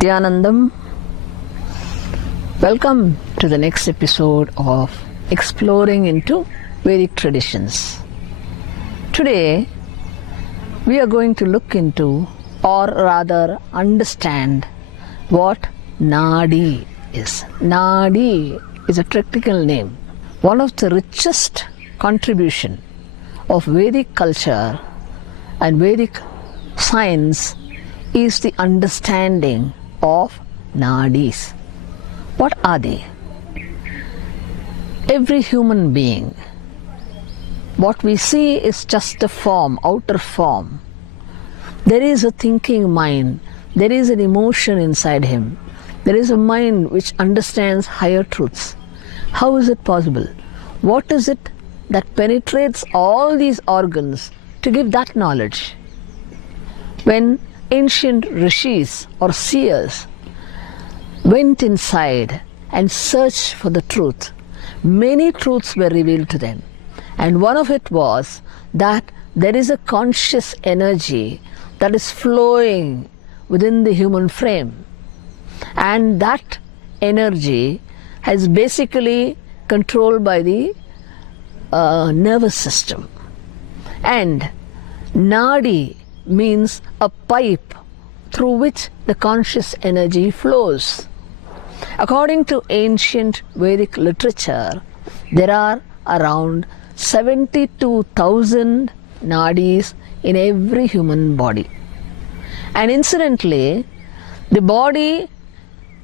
Nityanandam. Welcome to the next episode of Exploring into Vedic Traditions. Today, we are going to look into, or rather understand, what Nadi is. Nadi is a technical name. One of the richest contribution of Vedic culture and Vedic science is the understanding of nadis. What are they? Every human being, what we see is just a form, outer form. There is a thinking mind, there is an emotion inside him, there is a mind which understands higher truths. How is it possible? What is it that penetrates all these organs to give that knowledge? When ancient rishis or seers went inside and searched for the truth, many truths were revealed to them. And one of it was that there is a conscious energy that is flowing within the human frame. And that energy is basically controlled by the nervous system. And Nadi means a pipe through which the conscious energy flows. According to ancient Vedic literature, there are around 72,000 nadis in every human body. And incidentally, the body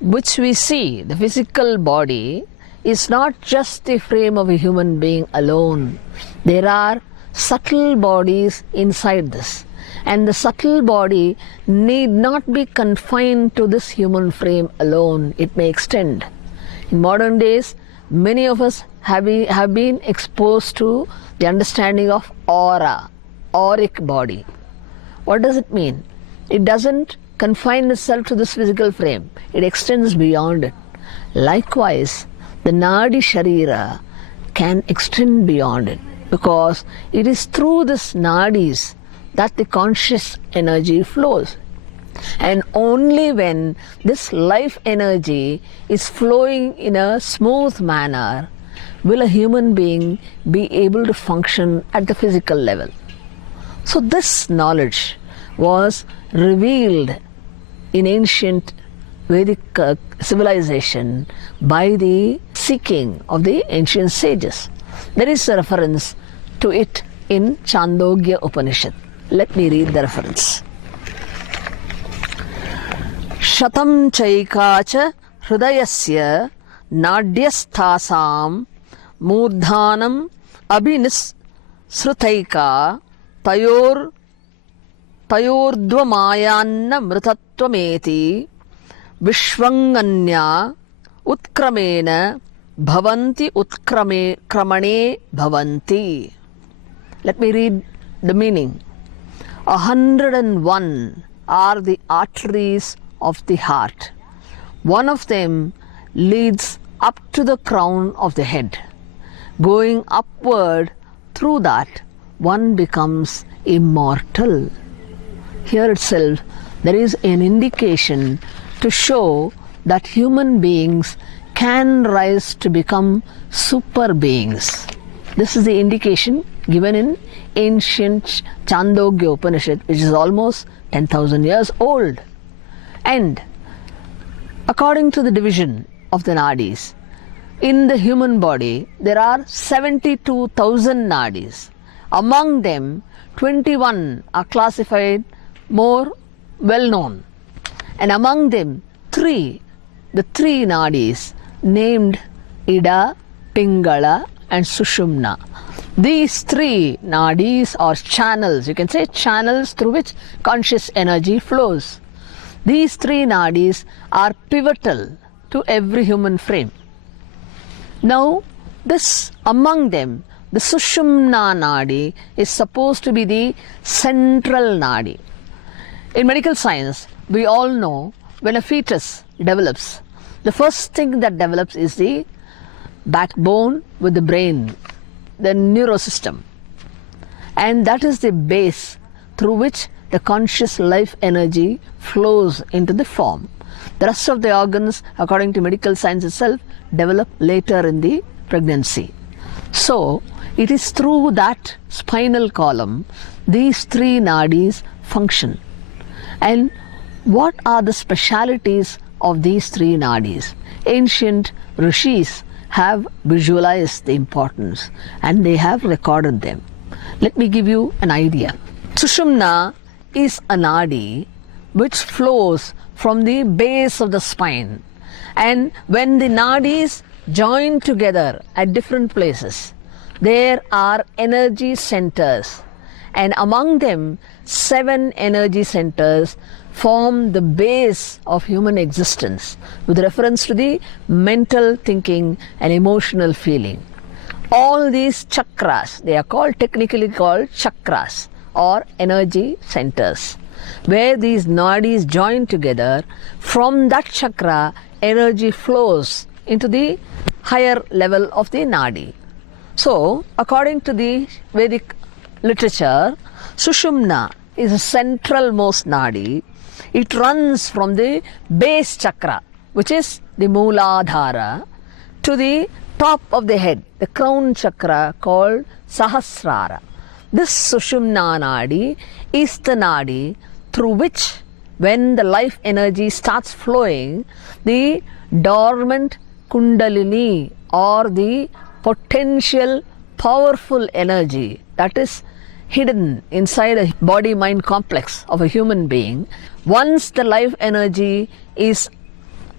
which we see, the physical body, is not just the frame of a human being alone. There are subtle bodies inside this. And the subtle body need not be confined to this human frame alone. It may extend. In modern days, many of us have been exposed to the understanding of aura, auric body. What does it mean? It doesn't confine itself to this physical frame. It extends beyond it. Likewise, the Nadi Sharira can extend beyond it, because it is through this nadis that the conscious energy flows. And only when this life energy is flowing in a smooth manner will a human being be able to function at the physical level. So this knowledge was revealed in ancient Vedic civilization by the seeking of the ancient sages. There is a reference to it in Chandogya Upanishad. Let me read the reference. Shatam chaikacha hrudayasya nadyasthasam murdhanam abhinis srutaika tayordvamayanna mritatvameti vishwanganya utkramena bhavanti utkramane bhavanti. Let me read the meaning. 101 are the arteries of the heart. One of them leads up to the crown of the head. Going upward through that, one becomes immortal. Here itself, there is an indication to show that human beings can rise to become super beings. This is the indication given in ancient Chandogya Upanishad, which is almost 10,000 years old. And according to the division of the nadis, in the human body there are 72,000 nadis. Among them, 21 are classified more well known. And among them, the three nadis named Ida, Pingala and Sushumna. These three nadis are channels, you can say channels through which conscious energy flows. These three nadis are pivotal to every human frame. Now, among them, the Sushumna nadi is supposed to be the central nadi. In medical science, we all know when a fetus develops, the first thing that develops is the backbone with the brain, the neurosystem. And that is the base through which the conscious life energy flows into the form. The rest of the organs, according to medical science itself, develop later in the pregnancy. So, it is through that spinal column these three nadis function. And what are the specialities of these three nadis? Ancient rishis have visualized the importance and they have recorded them. Let me give you an idea. Sushumna is a nadi which flows from the base of the spine, and when the nadis join together at different places, there are energy centers, and among them 7 energy centers form the base of human existence with reference to the mental thinking and emotional feeling. All these chakras, they are technically called chakras or energy centers. Where these nadis join together, from that chakra energy flows into the higher level of the nadi. So, according to the Vedic literature, Sushumna is a centralmost nadi. It runs from the base chakra, which is the Mooladhara, to the top of the head, the crown chakra called Sahasrara. This Sushumna nadi is the nadi through which, when the life energy starts flowing, the dormant Kundalini or the potential powerful energy that is hidden inside a body-mind complex of a human being, once the life energy is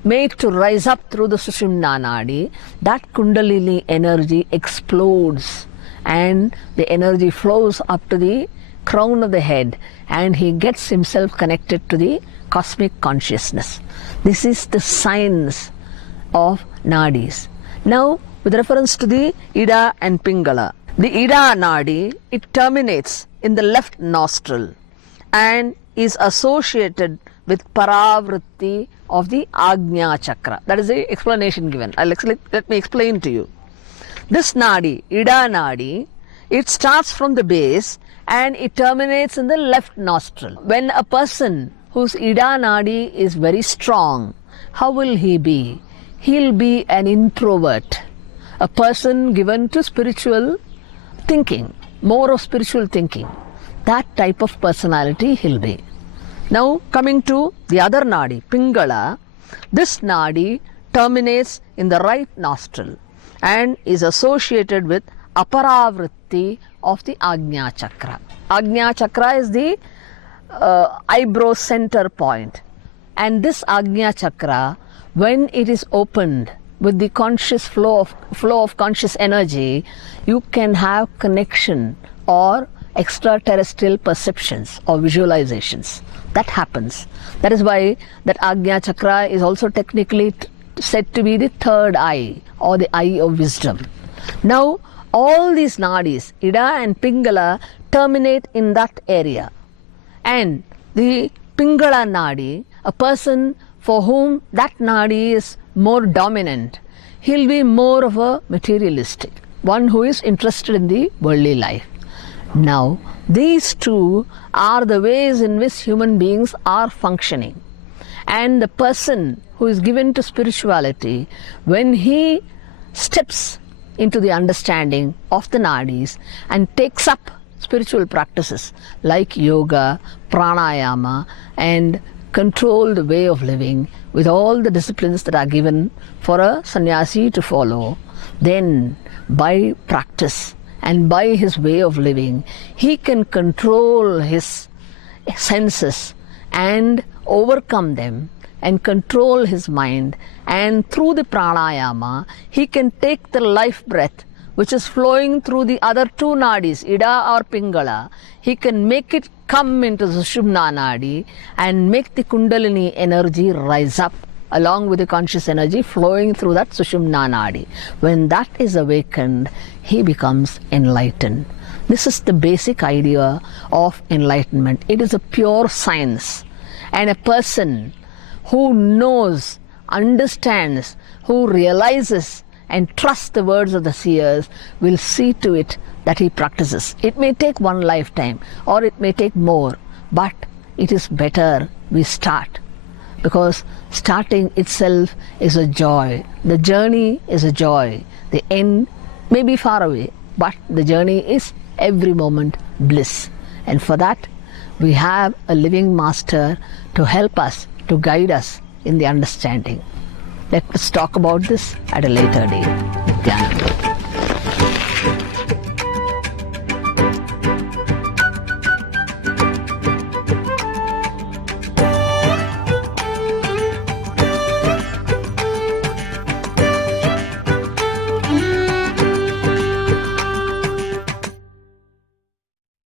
made to rise up through the Sushumna nadi, that Kundalini energy explodes and the energy flows up to the crown of the head, and he gets himself connected to the cosmic consciousness. This is the science of nadis. Now, with reference to the Ida and Pingala, the Ida nadi, it terminates in the left nostril and is associated with Paravritti of the Agnya chakra. That is the explanation given. Let me explain to you. This nadi, Ida nadi, it starts from the base and it terminates in the left nostril. When a person whose Ida nadi is very strong, how will he be? He'll be an introvert, a person given to spiritual thinking, more of spiritual thinking. That type of personality he'll be. Now, coming to the other nadi, Pingala, this nadi terminates in the right nostril and is associated with Aparavritti of the Agnya chakra. Agnya chakra is the eyebrow center point, and this Agnya chakra, when it is opened with the conscious flow of conscious energy, you can have connection or extraterrestrial perceptions or visualizations. That happens. That is why that Agnya chakra is also technically said to be the third eye or the eye of wisdom. Now, all these nadis, Ida and Pingala, terminate in that area. And the Pingala nadi, a person for whom that nadi is more dominant, he'll be more of a materialistic, one who is interested in the worldly life. Now, these two are the ways in which human beings are functioning. And the person who is given to spirituality, when he steps into the understanding of the nadis and takes up spiritual practices like yoga, pranayama, and controlled way of living with all the disciplines that are given for a sannyasi to follow, then by practice and by his way of living, he can control his senses and overcome them and control his mind, and through the pranayama he can take the life breath which is flowing through the other two nadis, Ida or Pingala, he can make it come into the Sushumna nadi and make the Kundalini energy rise up along with the conscious energy flowing through that Sushumna nadi. When that is awakened, he becomes enlightened. This is the basic idea of enlightenment. It is a pure science, and a person who knows, understands, who realizes and trusts the words of the seers will see to it that he practices. It may take one lifetime or it may take more, but it is better we start. because starting itself is a joy. The journey is a joy. The end may be far away, but the journey is every moment bliss. And for that, we have a living master to help us, to guide us in the understanding. Let us talk about this at a later date. Nityananda.